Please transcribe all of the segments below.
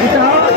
দিতে হবে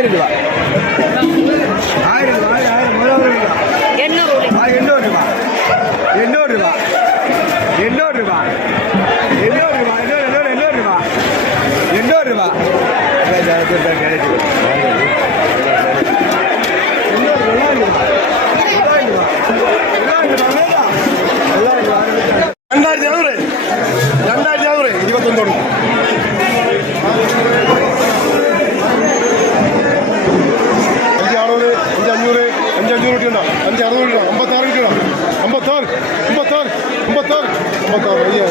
ആയിരം രൂപ. ആയിരം രൂപ. രൂപ. എണ്ണൂറ് രൂപ. എണ്ണൂറ് രൂപ. എണ്ണൂറ് രൂപ. എണ്ണൂറ് രൂപ എണ്ണൂറ് രൂപ. എണ്ണൂറ് രൂപ. രണ്ടായിരത്തി രണ്ടായിരത്തി ഇരുപത്തൊന്ന് வேண்டாம் அஞ்சு அறுபது வேண்டாம் ஐம்பத்தாறு இருக்கணும் ஐம்பத்தாறு ஐம்பத்தாறு ஐம்பத்தாறு. ஐம்பத்தாறு ஐம்பத்தாறு ஐயா